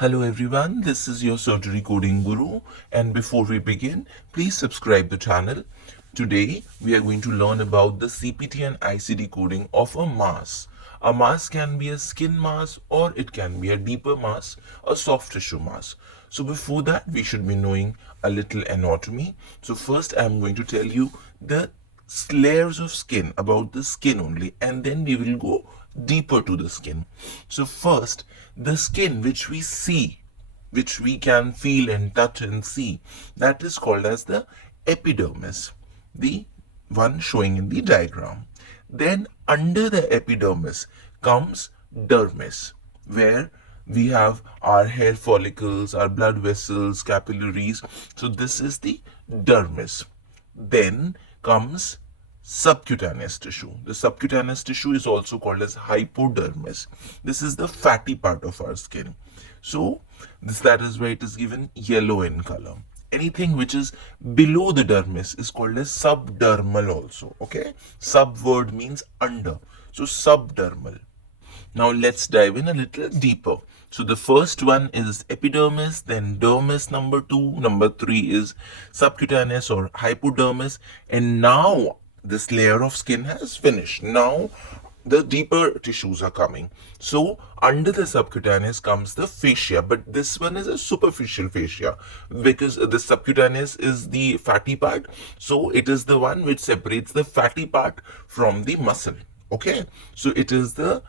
Hello everyone, this is your surgery coding guru, and before we begin, please subscribe the channel. Today we are going to learn about the CPT and ICD coding of a mass. A mass can be a skin mass or it can be a deeper mass, a soft tissue mass. So before that we should be knowing a little anatomy. So first I am going to tell you the layers of skin, about the skin only, and then we will go deeper to the skin. So first, the skin which we see, which we can feel and touch and see, that is called as the epidermis, the one showing in the diagram. Then under the epidermis comes dermis, where we have our hair follicles, our blood vessels, capillaries. So this is the dermis. Then comes subcutaneous tissue. The subcutaneous tissue is also called as hypodermis. This is the fatty part of our skin. So that is why it is given yellow in color. Anything which is below the dermis is called as subdermal also. Okay, sub word means under, so subdermal. Now let's dive in a little deeper. So the first one is epidermis, then dermis number 2, number 3 is subcutaneous or hypodermis, and now this layer of skin has finished. Now the deeper tissues are coming. So under the subcutaneous comes the fascia, but this one is a superficial fascia because the subcutaneous is the fatty part. So it is the one which separates the fatty part from the muscle. Okay, so it is the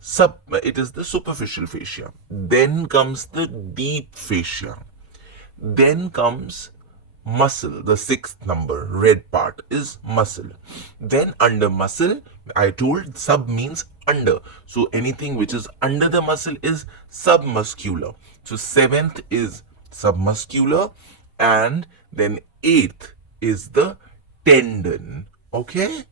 superficial fascia. Then comes the deep fascia. Then comes muscle. The sixth number, red part, is muscle. Then under muscle, I told sub means under. So anything which is under the muscle is submuscular. So seventh is submuscular, and then eighth is the tendon. Okay.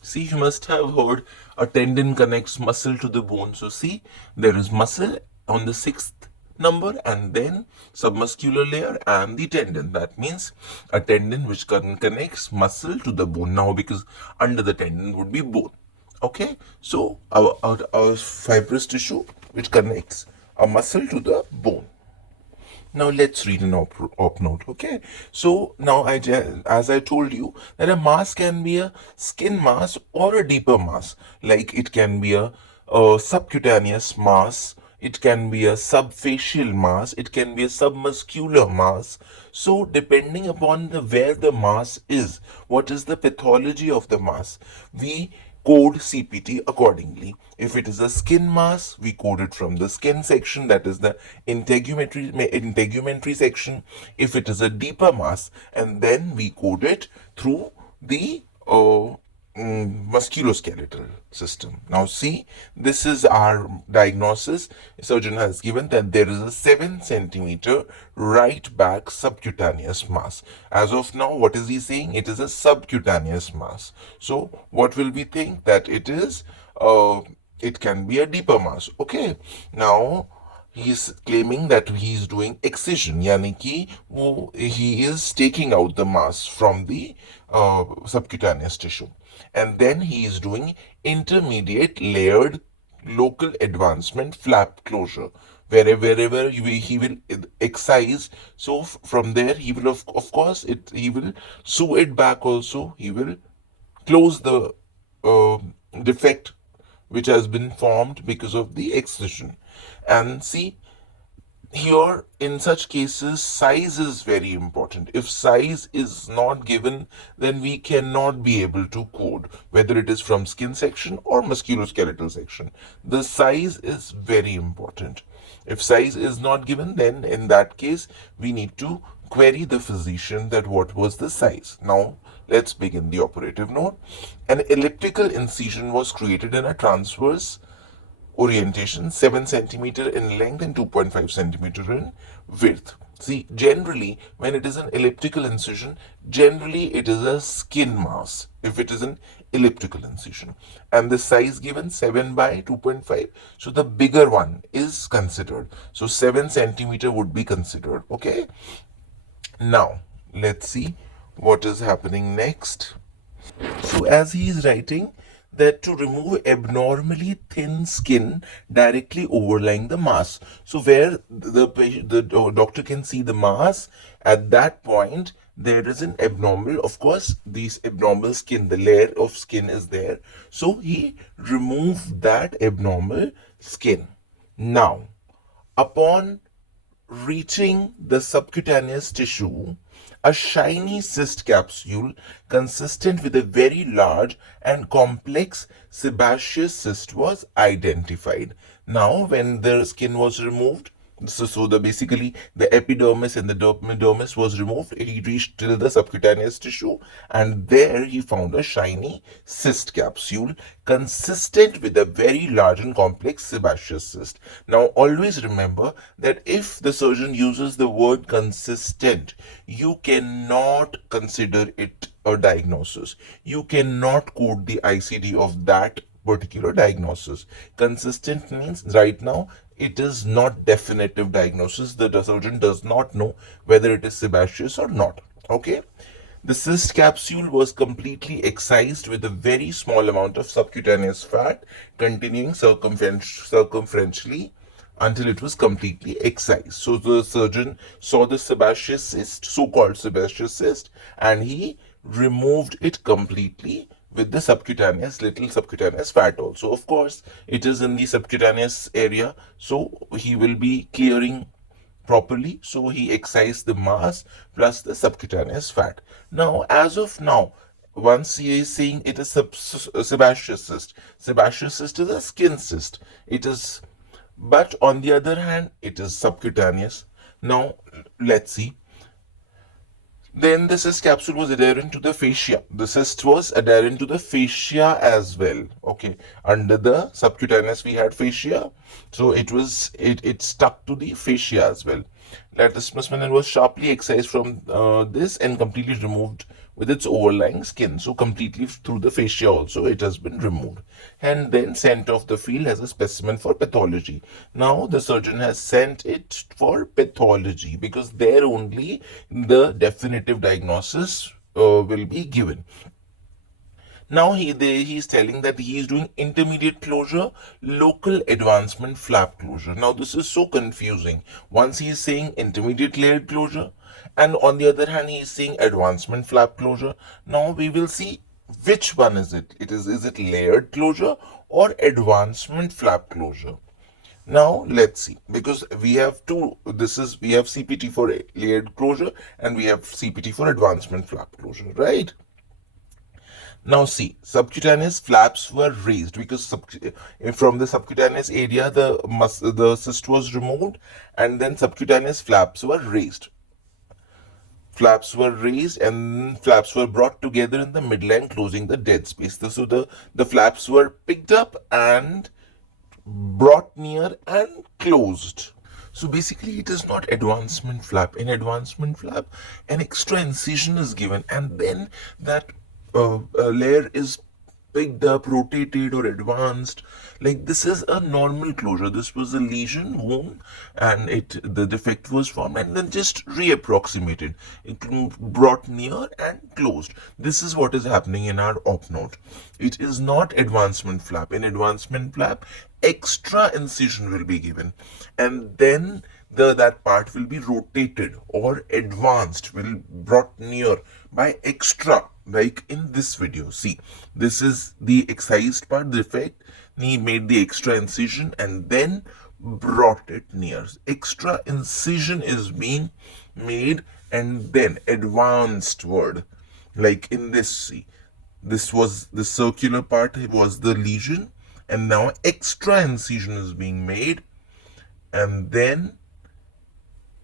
See, you must have heard a tendon connects muscle to the bone. So see, there is muscle on the sixth number, and then submuscular layer and the tendon. That means a tendon which connects muscle to the bone. Now, because under the tendon would be bone. Okay, so our fibrous tissue which connects a muscle to the bone. Now let's read an op note. Okay, so now as I told you that a mass can be a skin mass or a deeper mass. Like it can be a subcutaneous mass, it can be a subfacial mass, it can be a submuscular mass. So depending upon where the mass is, what is the pathology of the mass, we code CPT accordingly. If it is a skin mass, we code it from the skin section, that is the integumentary section. If it is a deeper mass, and then we code it through the musculoskeletal system. Now see, this is our diagnosis. Surgeon has given that there is a 7 centimeter right back subcutaneous mass. As of now, what is he saying? It is a subcutaneous mass. So what will we think? That it is it can be a deeper mass. Okay, now he is claiming that he is doing excision, yani ki he is taking out the mass from the subcutaneous tissue, and then he is doing intermediate layered local advancement flap closure, wherever he will excise. So from there he will of course he will sew it back also. He will close the uh, defect which has been formed because of the excision. And see, here in such cases size is very important. If size is not given, then we cannot be able to code whether it is from skin section or musculoskeletal section. The size is very important. If size is not given, then in that case we need to query the physician that what was the size. Now let's begin the operative note. An elliptical incision was created in a transverse orientation, 7 centimeter in length and 2.5 centimeter in width. See, generally when it is an elliptical incision, generally it is a skin mass if it is an elliptical incision, and the size given 7 by 2.5, so the bigger one is considered. So 7 centimeter would be considered. Okay, now let's see what is happening next. So as he is writing that to remove abnormally thin skin directly overlying the mass. So where the doctor can see the mass, at that point there is an abnormal, of course, these abnormal skin, the layer of skin is there. So he removed that abnormal skin. Now, upon reaching the subcutaneous tissue, a shiny cyst capsule consistent with a very large and complex sebaceous cyst was identified. Now, when the skin was removed, so the basically the epidermis and the dermis was removed. He reached till the subcutaneous tissue, and there he found a shiny cyst capsule consistent with a very large and complex sebaceous cyst. Now, always remember that if the surgeon uses the word consistent, you cannot consider it a diagnosis. You cannot quote the ICD of that particular diagnosis. Consistent means right now it is not definitive diagnosis. The surgeon does not know whether it is sebaceous or not. Okay. The cyst capsule was completely excised with a very small amount of subcutaneous fat continuing circumferentially until it was completely excised. So the surgeon saw the sebaceous cyst, so-called sebaceous cyst, and he removed it completely with the subcutaneous, little subcutaneous fat also. Of course, it is in the subcutaneous area, so he will be clearing properly. So he excised the mass plus the subcutaneous fat. Now, as of now, once he is saying it is sebaceous cyst. Sebaceous cyst is a skin cyst. It is, but on the other hand, it is subcutaneous. Now, let's see. Then the cyst capsule was adherent to the fascia. The cyst was adherent to the fascia as well. Okay, under the subcutaneous we had fascia, so it stuck to the fascia as well. Lateral specimen was sharply excised from this and completely removed with its overlying skin. So completely through the fascia also it has been removed, and then sent off the field as a specimen for pathology. Now the surgeon has sent it for pathology because there only the definitive diagnosis will be given. Now he's telling that he is doing intermediate closure, local advancement flap closure. Now this is so confusing. Once he is saying intermediate layered closure, and on the other hand he is saying advancement flap closure. Now we will see which one is it. Is it layered closure or advancement flap closure? Now let's see, because we have two. We have CPT for layered closure and we have CPT for advancement flap closure, right? Now see, subcutaneous flaps were raised because from the subcutaneous area the cyst was removed, and then subcutaneous flaps were raised. Flaps were raised and flaps were brought together in the midline, closing the dead space. So the flaps were picked up and brought near and closed. So basically, it is not advancement flap. In advancement flap, an extra incision is given, and then that layer is picked up, rotated, or advanced. Like this is a normal closure. This was a lesion wound, and the defect was formed, and then just reapproximated. It brought near and closed. This is what is happening in our op note. It is not advancement flap. In advancement flap, extra incision will be given, and then that part will be rotated or advanced, will brought near by extra, like in this video. See, this is the excised part, the defect. He made the extra incision and then brought it near. Extra incision is being made and then advanced word, like in this. See, this was the circular part, was the lesion, and now extra incision is being made, and then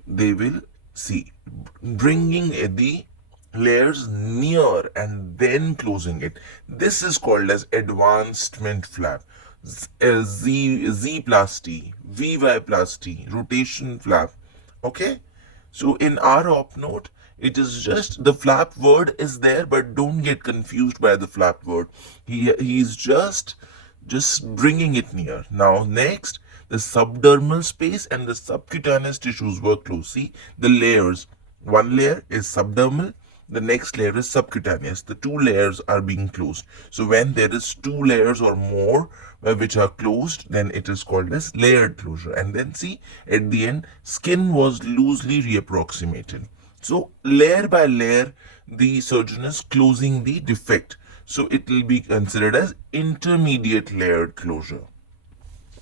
they will see bringing the layers near and then closing it. This is called as advancement flap. Z-plasty, VY-plasty, rotation flap. Okay, so in our op note, it is just the flap word is there, but don't get confused by the flap word. He's just bringing it near. Now next, the subdermal space and the subcutaneous tissues were close. See the layers. One layer is subdermal, the next layer is subcutaneous. The two layers are being closed. So when there is two layers or more which are closed, then it is called as layered closure. And then see, at the end, skin was loosely reapproximated. So layer by layer, the surgeon is closing the defect. So it will be considered as intermediate layered closure.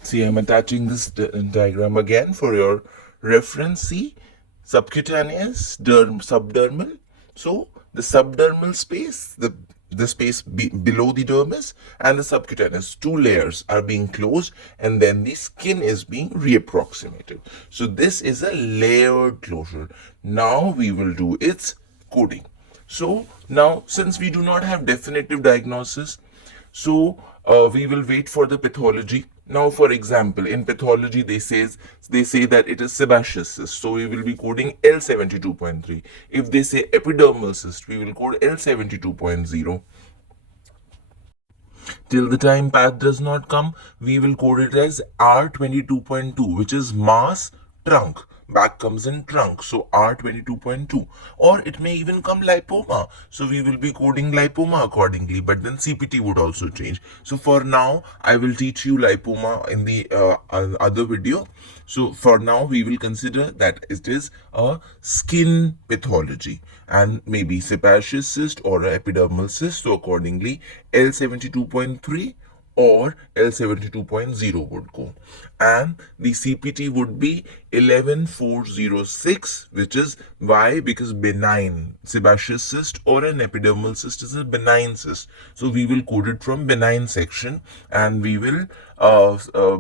See, I'm attaching this diagram again for your reference. See, subcutaneous, subdermal. So the subdermal space, the space below the dermis, and the subcutaneous, two layers are being closed, and then the skin is being reapproximated. So this is a layered closure. Now we will do its coding. So now, since we do not have definitive diagnosis, so we will wait for the pathology. Now, for example, in pathology, they say that it is sebaceous cyst. So we will be coding L72.3. If they say epidermal cyst, we will code L72.0. Till the time path does not come, we will code it as R22.2, which is mass trunk. Back comes in trunk, so R22.2. Or it may even come lipoma. So we will be coding lipoma accordingly, but then CPT would also change. So for now, I will teach you lipoma in the other video. So for now, we will consider that it is a skin pathology and maybe sebaceous cyst or epidermal cyst. So accordingly, L72.3 or L72.0 would go. And the CPT would be 11406, which is why? Because benign. Sebaceous cyst or an epidermal cyst is a benign cyst. So we will code it from benign section, and we will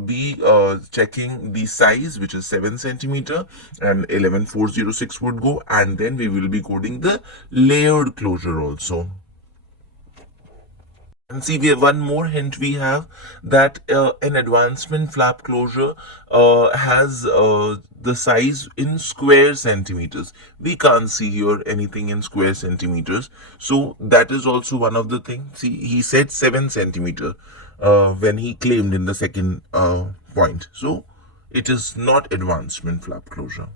be checking the size, which is 7 centimeter, and 11406 would go, and then we will be coding the layered closure also. And see, we have one more hint. We have that an advancement flap closure has the size in square centimeters. We can't see here anything in square centimeters. So that is also one of the things. See, he said 7 centimeter when he claimed in the second point. So it is not advancement flap closure.